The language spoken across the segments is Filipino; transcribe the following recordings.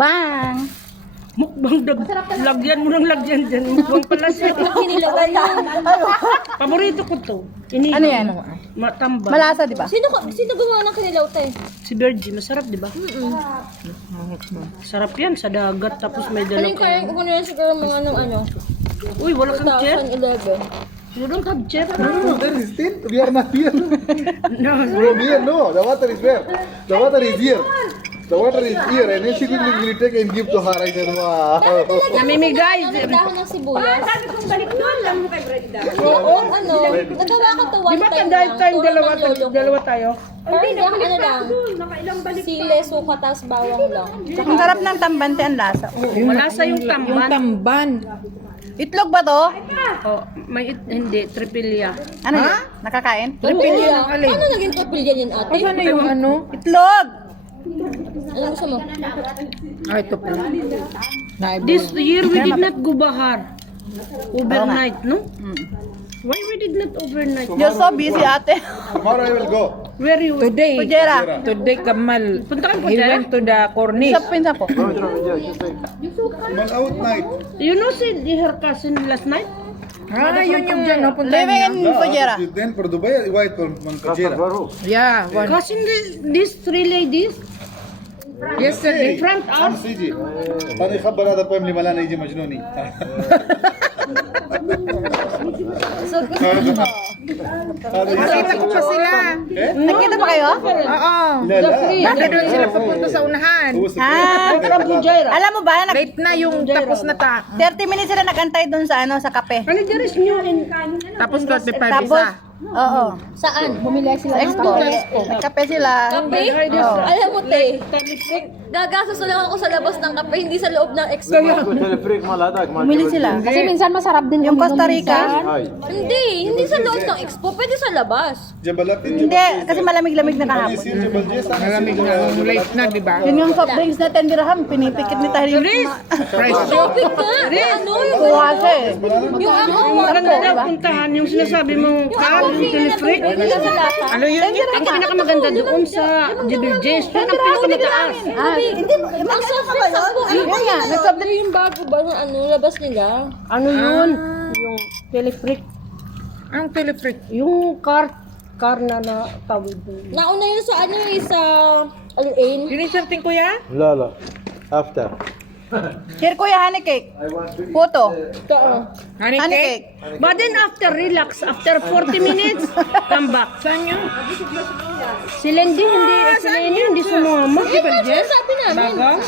Mukbang. Mukbang lagyan mo ng lagyan dyan. Mukbang pala siya. Kinilawan yan. Paborito ko to. Ini Ano yan? matambang. Malasa, di ba? Sino gumawa ng kinilaw tayo? Si Virgie, masarap di ba? Sarap yan sa dagat tapos may dala Alin kaya kung ano yan siguro mga ano. Uy, wala kang chair. 2011. You don't have chair. No, there is still. We are not here. No. From here, no. The water is where? The water is here. The water is here, and then she will take and give to her. I said, wow. Namimigay. Ang dahon ng sibuyas. Oo. Ano, nagawa ko to one Di ba time dahil lang. time Turo ng lolo ko. dalawa tayo? Parang ano lang. Sile, suka, tas bawang lang. Ang sarap ng tambante ang lasa. Malasa yung tamban. Tamban. Itlog ba to? Oh, hindi, tripilya. Ano yun? Nakakain? Tripilya. Ano naging tripilya yan ate? Ano yung ano? Itlog! Ano gusto mo? Ah, ito pala. This year we did not go bahar. Overnight, no? Why we did not overnight? You're so busy, ate. Tomorrow I will go. Where you? Today. Pujera. Today, Kamal. Punta ka He Pujera? went to the cornice. Sa pinsa ko. One out night. You know si her cousin last night? Ah, yun yung ano, punta Living in niya. Pujera. Then for Dubai, white for Pajera. Yeah, one. Cousin, these three ladies Yesterday. in front I'm us. CG. أنا خبر هذا poem اللي ملانا يجي مجنوني. Nakita ko pa sila. Nagkita ba kayo? Oo. لا لا. Bakit doon sila papunta sa unahan? هو سكر. Ah, From Pujera. alam mo ba, Late na yung tapos na 30 minutes sila nagantay dun sa ano, sa kape. Ano there is new in Tapos 35 Tapos, isa. oo. Saan? Sa Expo. Nagkape sila. Kape? Oo. Alam mo, te. Gagastos na lang ako sa labas ng kape, hindi sa loob ng expo. Bumili sila. Kasi minsan masarap din yung Costa Rica. Hindi sa loob ng expo, pwede sa labas. جبل لكن Hindi, kasi malamig-lamig na kahapon. يصير جبل جيس. Malamig na. Late na, di ba? Yun yung soft drinks na 10 dirham, pinipikit ni tayo yung Price. Shopping ka! Ano yung kuwase. yung ako, maganda daw puntahan yung sinasabi mong car, yung telefreak. hindi ka sa lata. Ano yun? Ang pinakamaganda doon sa Jebel Jess. Yun ang pinakamataas. Ang soft drinks ako. Yun nga, nag-soft Ano yung bago ba ng ano, labas nila? Ano yun? Yung telefreak. Ang telefreak. Yung car na tawid doon. Nauna yun sa ano eh, sa Al-Ain. Yun yung something, kuya? لا لا. After. Here, kuya, honey cake. Puto. Ito ah. Honey Honey cake? cake. But then after relax, after 40 minutes, come back. Saan yun? Si Lendy hindi sumama. Di ba dyan? Sabi namin. Bago?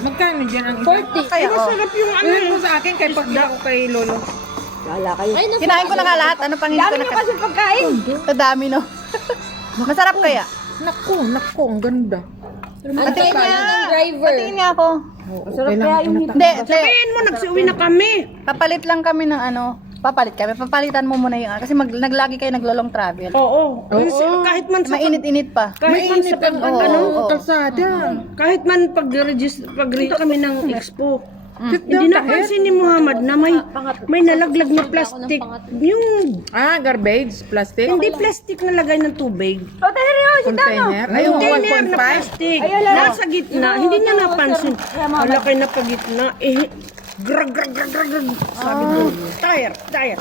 Magkano dyan ang isa? 40. Kaya, oh. Masarap yung ano. Ano mo sa akin kay pagda ko kay Lolo? Ay, naku. Kinain ko na nga lahat. Ano pang hindi ko na kasi pagkain. Sa dami, no? Masarap kaya? Naku, ang ganda. Antay na yun ng driver. Patingin nga ako. Okay lang. Hindi, Sabihin mo, nagsiuwi na kami. papalit lang kami ng ano. Papalitan mo muna yung kasi naglagi kayo naglo-long travel. Oo. Kahit man sa Mainit-init pa. Mainit ang Oo. kalsada. kahit man pag-register kami ng expo. Sit Hindi down, napansin ni Muhammad na may nalaglag na plastic. Yung Ah, garbage, plastic, hindi plastic na lagay ng tubig. container. Ay, yung Container na 1.5. plastic. Nasa gitna. Hindi niya napansin. Malaki na pa gitna. Grag. Sabi doon, tire.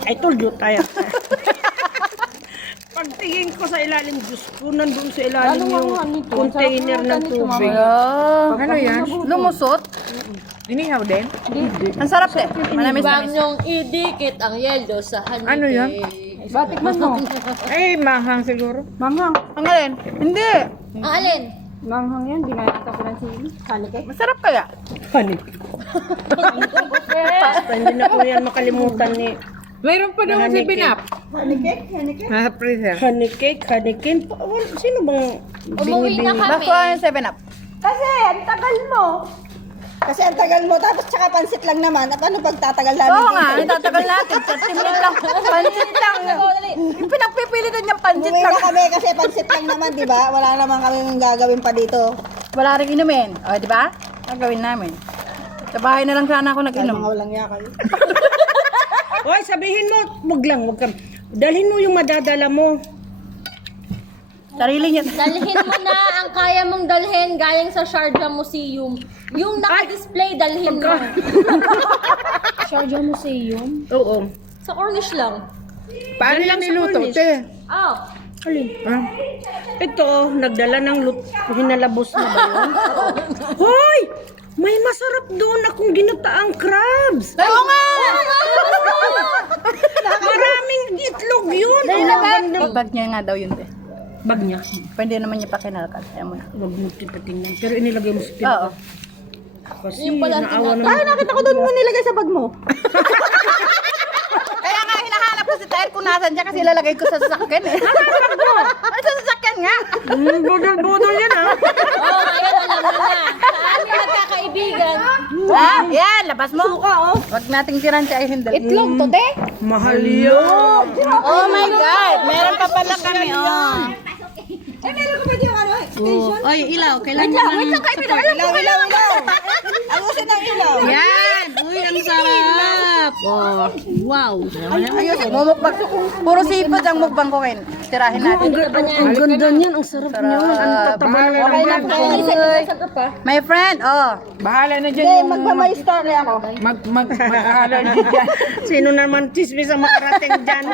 I told you, tire. Pagtingin ko sa ilalim, Diyos ko, nandun sa ilalim yung container ng tubig. Ano yan? Lumusot. Inihaw din? Ang sarap eh. Manamis Huwag namis. niyong idikit ang yelo sa hanite. Ano yan? Eh, manghang siguro. Ang alin? Hindi. Ang alin? Masarap kaya? Basta hindi na po yan makalimutan ni Mayroon pa daw si Honey Binap. Nasa freezer. honey cake. Sino bang Umuwi na kami. Bako yung 7-up. Kasi ang tagal mo, tapos tsaka pansit lang naman. Paano pagtatagal namin Oo dito? nga, itatagal natin. 30 minutes lang. Pansit lang. Yung pinagpipilitan niyang pansit Umuwi lang. na kami kasi pansit lang naman, di ba? Wala naman kami gagawin pa dito. Wala rin inumin. O, di ba? Ang gawin namin. Sa bahay na lang sana ako Mga nag-inom. walang niya kayo. Hoy, sabihin mo, wag kang. Dalhin mo yung madadala mo. Sarili niya. Dalhin mo na ang kaya mong dalhin gayang sa Sharjah Museum. Yung naka-display, dalhin mo. Sharjah Museum. Oo. Sa Cornish lang. Paano Yan yan lang sa niluto, Cornish. te? Oh. Ito, nagdala ng hinalabos na ba yun? Hoy! May masarap doon akong ginataang crabs. Oo nga! Maraming itlog yun. Bag niya nga daw yun. Eh. Bag niya. Pwede naman niya pakinalkan. Kaya mo na. Huwag mo tipatingnan. Pero inilagay mo sa Oo. pinaka. Kasi Yung pala ang naawa Ay, naman. nakita ko doon mo nilagay sa bag mo. Kaya nga hinahanap ko si Tyre kung nasan siya kasi lalagay ko sa sasakyan eh. Ay, sa sasakyan nga. Budol-budol yan ha. Oh, ngayon alam mo na. Saan yung magkakaibigan? Ha? Yan, labas mo. Wag nating tiran siya ay hindi. Itlog to, te. Mahal yun. Oh my God. Meron pa pala kami, oh. Eh, meron ko ba yung ano, station? Oy, ilaw. Kailan mo Wait lang, kaibigan. Ilaw. Ayusin ang ilaw. Yan. Uy, ang sarap. Oh, wow. Ayusin. Mumukbang. Puro seafood ang mukbang ko ngayon. Tirahin natin. Ang ganda niyan. Ang sarap niya. Ang tataba. Okay lang po. My friend, oh. Bahala na dyan Hindi, yung magmamay story ako. mag-aaral dyan. Sino naman chismis ang makarating dyan?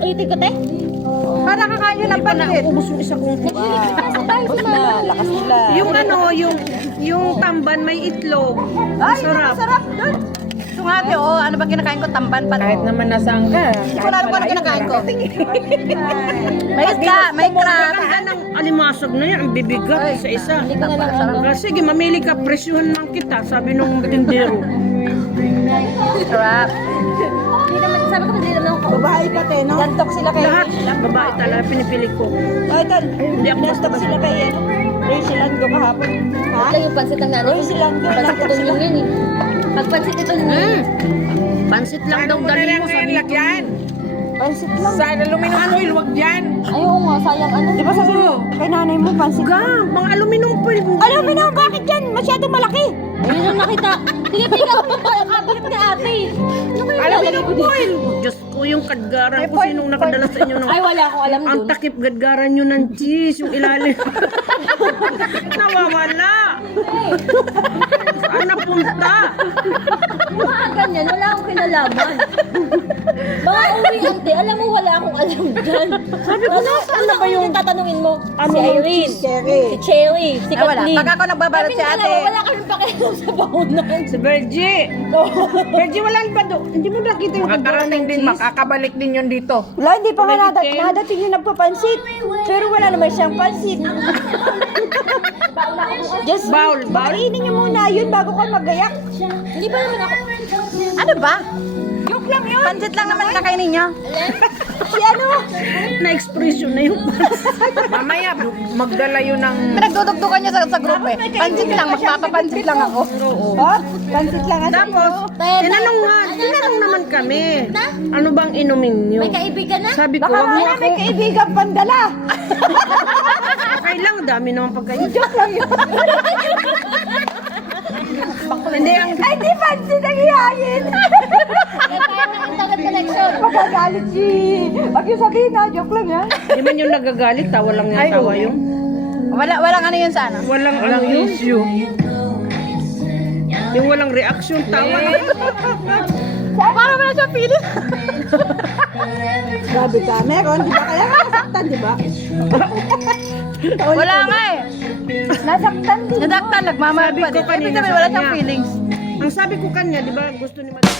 Ulitin ko, te. Para kakain nyo ng pansit. Ubus yung isa kong Tapos na, lakas nila. Yung ano, yung tamban may itlog. Masarap. Sarap doon. So nga ate, ano ba kinakain ko? Tamban pa. Kahit naman nasaan ka. Hindi ko na alam kung ano kinakain ko. May isda, may crab. Ganda ng alimasag na yan. Ang bibigat isa-isa. Hindi ko na lang ano. Sige, mamili ka. Presyuhan lang kita. Sabi nung tindero. Crab. Hindi naman, sabi ko, hindi naman ako. Babae pati, no? Lantok sila kayo. Lahat. Babae talaga. Pinipili ko. Ay, Tan. Hindi ako basta Nastop sila kay ano? Rachel Lando kahapon. Ha? Ito yung pansit ng nanay. Rachel Lando. Pansit ito yun yun eh. Pag pansit ito yun. Pansit lang daw dali mo. Sabi ko. Pansit lang. Sa aluminum foil, wag dyan. Ay, oo nga, sayang ano. Di ba sabi mo, kay nanay mo, pansit lang. Gang, mga aluminum foil. Aluminum, bakit yan? Masyadong malaki. Ayun ang nakita. Tinitingnan ko yung kabinet ni ate. Ano kaya Aluminum lalagay ko dito? foil. Diyos ko, yung kadgaran ko. Sinong nakadala sa inyo ng... Ay, wala akong alam Ang dun. takip gadgaran nyo ng cheese, yung ilalim. Nawawala. Saan napunta? Mga ganyan, wala akong kinalaman. Mga uwi ante, alam mo wala akong alam dyan. Sabi ko na, ano ba yung tatanungin mo? Si Irene, Cherry. si Cherry, si Ay, wala. Kathleen. Pag ako nagbabalot si ate. Wala kaming pakialam sa bahonan. Si Bergie. Bergie, wala ba doon? Hindi mo nakita yung kadgaran ng Makakarating din, cheese? makakabalik din yun dito. Wala, hindi pa nga Kulitin. nadating yung nagpapansit. Pero wala naman siyang pansit. Just Bowl, bowl. Kainin niyo muna yun bago ka magayak. Hindi ba naman ako? Ano ba? Joke lang yun. Pansit lang naman kakainin nyo. Si ano? Na-expression na yung Mamaya, magdala yun ng... Pinagdudugtukan nyo sa group eh. Pansit lang, magpapapansit lang ako. Ha? Pansit lang ang Tapos, tinanong naman kami, ano bang inumin nyo? May kaibigan na? Sabi ko, Baka wag mo wala ako. may kaibigan pandala. Okay lang, dami naman pagkain. Joke lang yun. Hindi, ang Ay, di pansit ang hihayin. Kaya kaya ng internet connection. Magagalit si... Wag yung sabihin na, joke lang yan. Di man yung nagagalit, tawa lang yan, tawa yung. Walang ano yun sa ano. Walang issue. Yung walang reaction, tawa lang. Para wala siya feeling. Grabe ka, meron, di ba? Kaya nga nasaktan, di ba? Wala nga eh. Nasaktan, di ba? Nadaktan, nagmamahal Sabi pa ko din. kanina Ibig sabihin, sa wala siyang kanya. feelings. Ang sabi ko kanya, di ba, gusto ni Madam